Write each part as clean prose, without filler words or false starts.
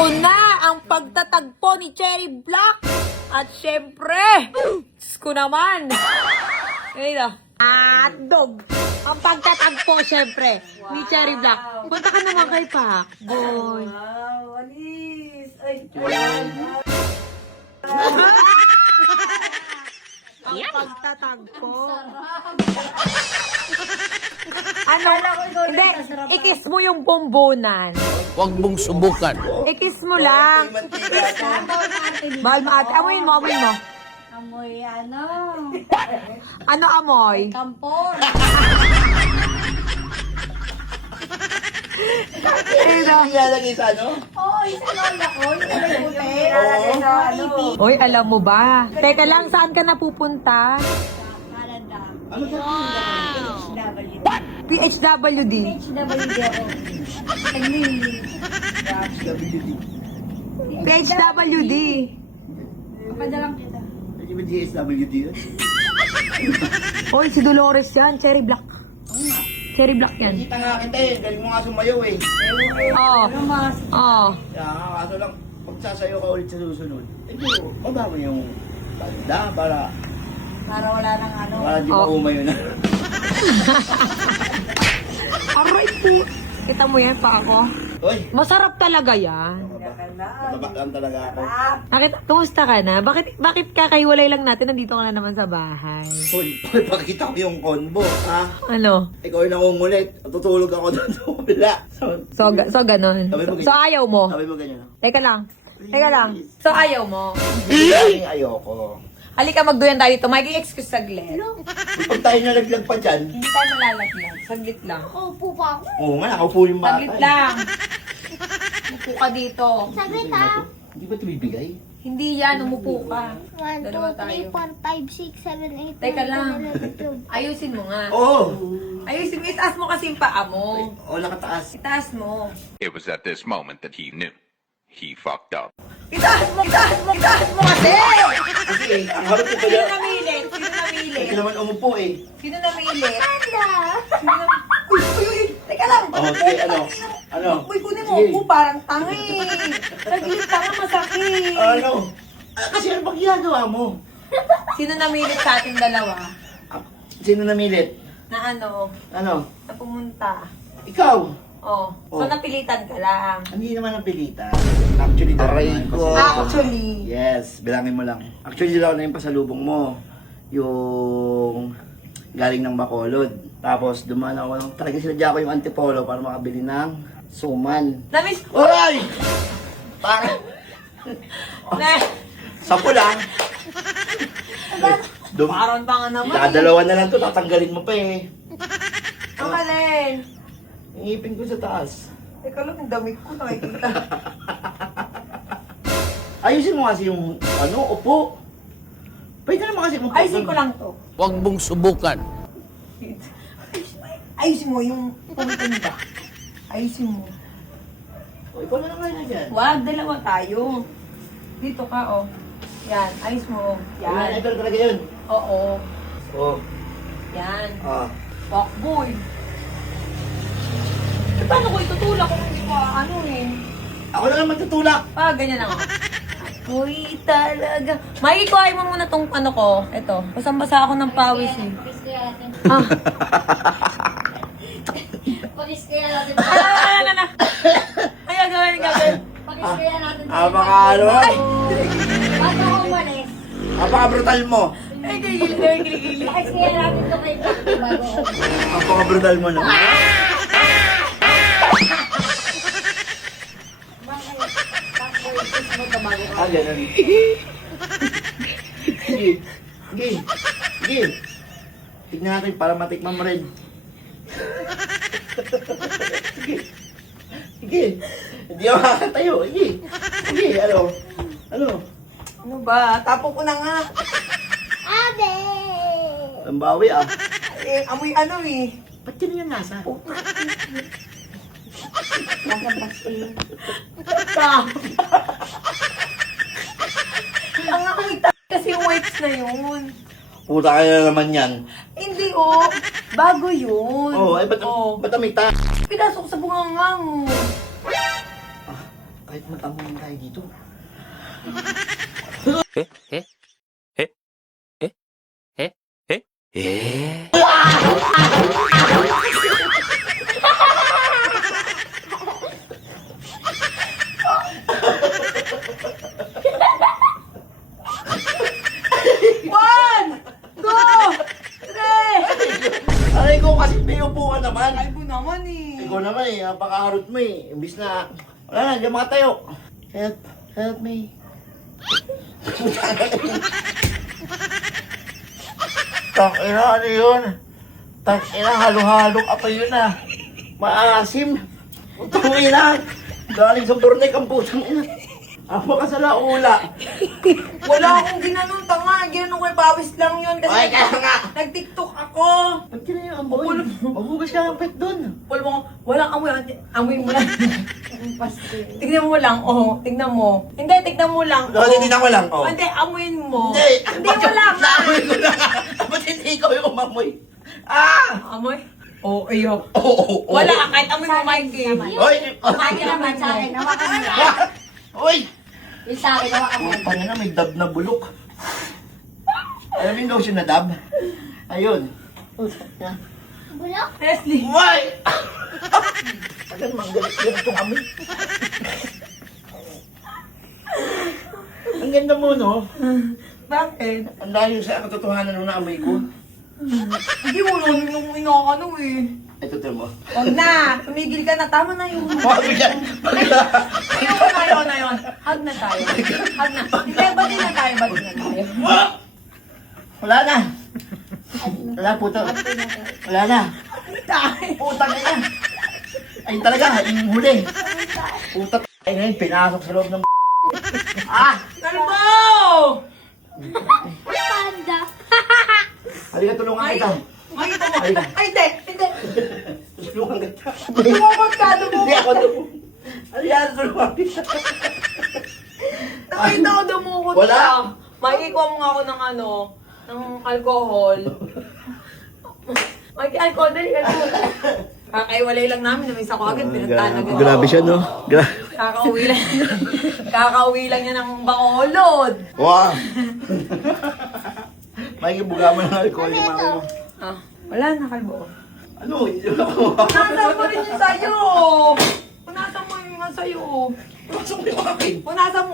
Ito na ang pagtatagpo ni Cherry Black. At syempre, Diyos ko naman. Ayun dog. Ang pagtatagpo syempre ni Cherry Black. Punta ka naman kay Pacboy. Wow, alis. Ay, Ang pagtatagpo. Hindi, ikis mo yung bombonan. Huwag mong subukan. Ikis mo lang. Mahal mo ate. Amoyin mo, amoyin mo. amoy ano? Ano amoy? Kampor. Nilalagay sa ano? Oo, isa lola ko. Yung puti. Nilalagay sa ano? Oy, alam mo ba? Teka lang, saan ka napupunta? Canada. Ano ba? HW. PHWD. HWD ako. Nag-mili. WD. PHWD. Padalang kita. Hindi ba DSWD yun? Oy, si Dolores yan. Cherry Black. Cherry Black yan. Kita nga kita eh. Galing mo nga sumayaw eh. Oo. Ano mas? Oo. Kaya nga, kaso lang, pag sasayaw ka ulit sa susunod, hindi mo, mabago yung banda Para wala nang ano. para di Oh. maumayo na. Aray po. Kita mo yan pa ako. Uy! Masarap talaga yan. Mataba lang talaga ako. Bakit, kumusta ka na? Bakit kakahiwalay lang natin? Nandito ka na naman sa bahay. Uy, pakita ko yung combo, ha? Ano? Ikaw yung nangungulit. Tutulog ako doon sa wala. So ganon. Sabi mo ganyan. So ayaw mo? Sabi mo ganyan. Teka lang. So ayaw mo? Hindi, ayoko. Halika, magduyan tayo dito. May excuse saglit. Pag tayo nalaglag pa dyan, Hindi tayo malalaglag. Saglit lang. Upo pa ako. oo nga, nakaupo yung bata. Saglit eh. lang. Upo ka dito. Saglit ha. Hindi ba ito bibigay? Hindi yan, umupo ka. 1, 2, Dalawa tayo. 3, 4, 5, 6, 7, 8, Teka lang. 9, 10, 11, 12. Ayusin mo nga. Oo. Ayusin mo. Itaas mo kasi yung paa mo. Oo, nakataas. Itaas mo. It was at this moment that he knew. He fucked up. Itaas mo! Itaas mo! Itaas mo kasi! Kasi, harap ko Sino pala. namili? Sino namili? Hindi naman umupo eh. Sino namili? Anda. Sino nam- Uy, uy, uy! Teka lang! Oo, sige, ano? Ano? Uy, kunin mo. Sige. Upo, parang tangi. Saglit lang ang masakit. Ano? Kasi ano ba ginagawa mo? Sino namilit sa ating dalawa? Sino namilit? Na ano? Ano? Na pumunta? Ikaw? Oh. So, Oh. napilitan ka lang. Hindi naman napilitan. Actually, aray ko. Actually. Yes, bilangin mo lang. Actually, dalawa na yung pasalubong mo. Yung galing ng Bacolod. Tapos, dumaan ako. Talaga sinadya ko yung Antipolo para makabili ng suman. Namiss ko. Oray! Parang, Na, sampu lang. parang pa nga naman. Dadalawa na lang to, tatanggalin mo pa eh. Ang alin. Yung ngipin ko sa taas. Teka lang, ang damit ko nakikita. Ayusin mo kasi yung, upo. Pwede naman kasi upo. Ayusin ko lang to. Huwag mong subukan. Ayusin mo yung pumuntan ba? Ayusin mo. O, ikaw na lang ngayon na dyan. Wag, dalawa tayo. Dito ka, oh. Yan, ayos mo. Yan, Yan. ito talaga yun. Oo. Oh. Yan. Ah. Fuckboy. Eh, paano ko itutulak kung hindi ko ano eh? Ako na lang magtutulak. Ganyan lang ako. Uy, talaga. Mikey, kuhain mo muna tong ano ko. Ito. Basang-basa ako ng pawis eh. Pakis kaya natin. Ah. Pakis kaya natin. Na. Ay, gagawin. Pakis kaya natin. Baka ano? Bago ako umalis. Baka-brutal mo. Ay, gigil. Pakis kaya natin ito kay Paco bago ako umalis. Baka-brutal mo na. Ganun. Sige. Sige. Sige. Tignan natin para matikman mo rin. Sige. Sige. Hindi ako makakatayo. Sige. Sige, ano? Ano? Ano ba? Tapo ko na nga. Abe! Ang bawi ah. Eh, amoy ano eh. Ba't yun yung nasa? Ang amoy kasi yung wipes na yun. Puta kaya naman yan. Hindi oh. Bago yun. Oh, ay ba't, Oh. ba't may ta? Pinasok sa bunganga mo. Kahit mag-amoy tayo dito. One! Two! Three! Aray ko kasi may upo ka naman. Ay po naman eh. Ikaw naman eh, napakaharot mo eh. Imbis na, wala na, diyan makatayo. Help me. Tangina, ano yun? Tangina, halo-halo ka pa yun ah. Maasim. Tangina. Galing sa Bornec ang putang ina. Ako ka sa laula. Wala akong ginanon, tanga. Ginanon ko yung pawis lang yun. Kasi Ay, kaya nga. nag-tiktok ako. Ba't ka na yung amoy? Mabugas ka ng pet dun. Walang amoy. Amoy mo lang. Tignan mo lang, oh. Tignan mo. Hindi, tignan mo lang. Dapat hindi na ko lang, oh. Hindi, amoyin mo. Hindi. Hindi, wala nga. Naamoy ko na nga. Dapat hindi ikaw yung umamoy. Ah! Amoy? Oo, iyo. Oo. Wala, kahit amoy mo, Mikey. Oy! Lagi naman sa akin, hawakan mo yan. Oy! Yung sa akin, hawakan mo yan. Putang ina, may dab na bulok. Alam mo yung lotion na dab? Ayun. Bulok? Leslie. Why? Alam, manggalit-galit itong amoy. Ang ganda mo, no? Bakit? Ang layo sa katotohanan ng naamoy ko. Hindi mo nun yung inaano eh. Ito, ito mo. Huwag na. Tumigil ka na. Tama na yun. Wag yan. Ayun na yun. Hug na tayo. Hug na. Hindi, bati na tayo. Bati na tayo. Wala na. Wala, puto. Wala na. Tayo. Putang ina. Ayun talaga, yung huli. Puta ay ngayon, pinasok sa loob ng Kalbo! Panda. Halika, tulungan Ay, kita. ay, ito mo. Ay, hindi. Hindi. Tulungan kita. Lumabot ka. Hindi ako tulungan. Halika, tulungan kita. Nakita ko dumukot Wala. ka. Makikikuha mo nga ako ng ano, ng alcohol. Alcohol, dali alcohol. Kakaiwalay lang namin, namisa ko agad, pinagtaan agad. Grabe siya, no? Kakauwi lang. Kakauwi lang niya ng Bacolod. Wow! Makikibuga mo ng alcohol yung mga mo. Ah, wala na, kalbo. Ano? Hindi na ako. Punasan mo rin yung sa'yo. Punasan mo yung mga sa'yo. Pasok mo yung akin. Punasan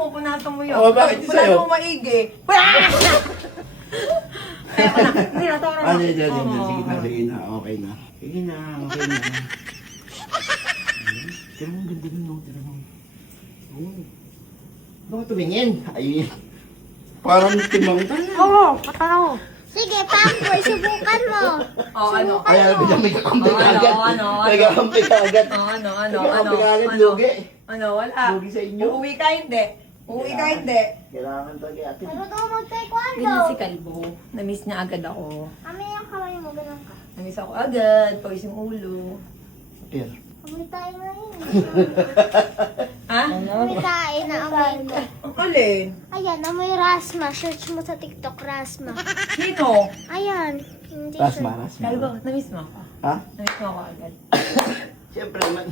mo yun. Oh, bakit yung sa'yo? Punasan mo maigi. Kaya ko na. Hindi, natawa na. Ano yun, sige na, sige na. Okay na. Sige na, okay na. Tira mo, ganda nun, no? Tira mo. Oh. Bakit tumingin? Ayun. Parang timang tayo. Oo, patanaw. Sige, Pamboy, subukan mo. Oo, ano? Kaya biglang may kakampi ka agad. Ano? May kakampi ka agad. Ano? May kakampi ka agad, lugi. Ano, wala. Lugi sa inyo. Uuwi ka, hindi. Uuwi ka, hindi. Kailangan talaga ate. Marunong ako mag-taekwondo. Ganyan si Kalbo. Namiss niya agad ako. Amin yung kamay mo, ganun ka. Namiss ako agad. Pawis yung ulo. Here. Amoy tayo na yun. Ha? Amoy tayo na amoy ko. Ang alin? Ayan, amoy Rasma. Search mo sa TikTok, Rasma. Sino? Ayan. Hindi Rasma, siya. rasma. Kalbo, namiss mo ako. Ha? Namiss mo ako agad. Siyempre naman.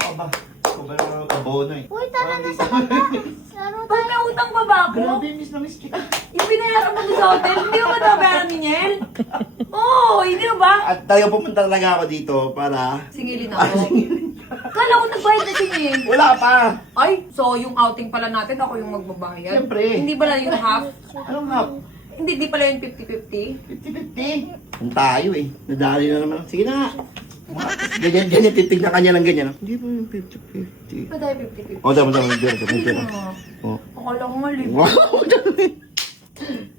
Ako ba? Ako ba naman kabono eh. Uy, tara na sa baba. Laro Pag tayo. may utang pa ba ako? Grabe, miss na miss kita. Yung binayaran mo sa hotel, hindi mo ba nabayaran ni Niel? Oo, hindi mo ba? At talaga pumunta talaga ako dito para... Singilin ako. Kala ko nagbayad na si Niel. Wala pa! Ay, so yung outing pala natin, ako yung magbabayad? Siyempre. Hindi pala yung half? Anong hap? Hindi pala yung 50-50? 50-50. Ang tayo eh. Nadali na naman. Sige na. Ganyan, titignan kanya lang ganyan. Hindi ba yung 50-50? Ba tayo 50-50? O, tama. May pera. O. Akala ko nga libre. Wow, dami.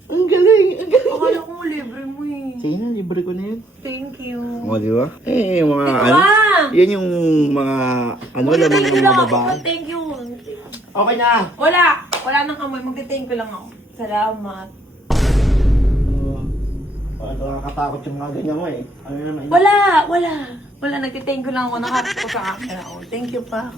Ang galing. Akala ko nga libre mo eh. Sige na, libre ko na yun. Thank you. O, di ba? Eh, yung mga Ito ano. ba? Yan yung mga ano lang Thank you mga lang ako. babae. Thank you. Okay na. Wala nang amoy. Magte-thank you lang ako. Salamat. Nakakatakot yung mga ganyan mo eh. Ano naman? Wala. Nagte-thank you lang ako. Nakakita ko sa camera. Oh, thank you pa.